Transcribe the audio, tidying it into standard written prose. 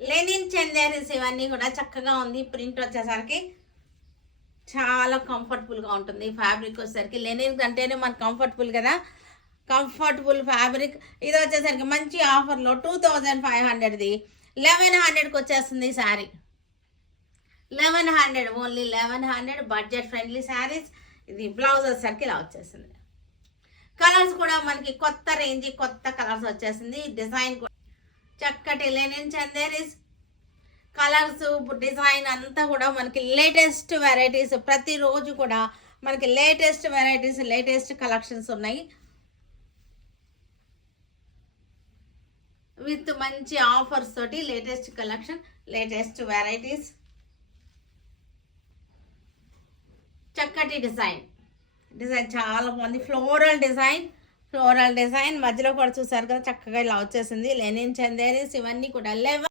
Lenin Chanderis ఇవన్నీ కూడా చక్కగా ఉంది. ప్రింట్ వచ్చేసరికి చాలా కంఫర్టబుల్గా ఉంటుంది. ఫ్యాబ్రిక్ వచ్చేసరికి లెనిన్ అంటేనే మనకు కంఫర్టబుల్ కదా, కంఫర్టబుల్ ఫ్యాబ్రిక్. ఇది వచ్చేసరికి మంచి ఆఫర్లో 2500ది 1100కి వచ్చేస్తుంది sari. 1100, only 1100, budget friendly saris. ఇది బ్లౌజ్ వచ్చేసరికి ఇలా వచ్చేసింది. కలర్స్ కూడా మనకి కొత్త రేంజ్, కొత్త కలర్స్ వచ్చేసింది. డిజైన్ చక్కటి లెనిన్ చందేరీస్ కలర్స్, డిజైన్ అంతా కూడా మనకి లేటెస్ట్ వెరైటీస్. ప్రతిరోజు కూడా మనకి లేటెస్ట్ వెరైటీస్, లేటెస్ట్ కలెక్షన్స్ ఉన్నాయి. విత్ మంచి ఆఫర్స్ తోటి లేటెస్ట్ కలెక్షన్, లేటెస్ట్ వెరైటీస్, చక్కటి డిజైన్ చాలా బాగుంది. ఫ్లోరల్ డిజైన్ మధ్యలో కూడా చూసారు కదా, చక్కగా ఇలా వచ్చేసింది. లెనిన్ చందేరీస్ ఇవన్నీ కూడా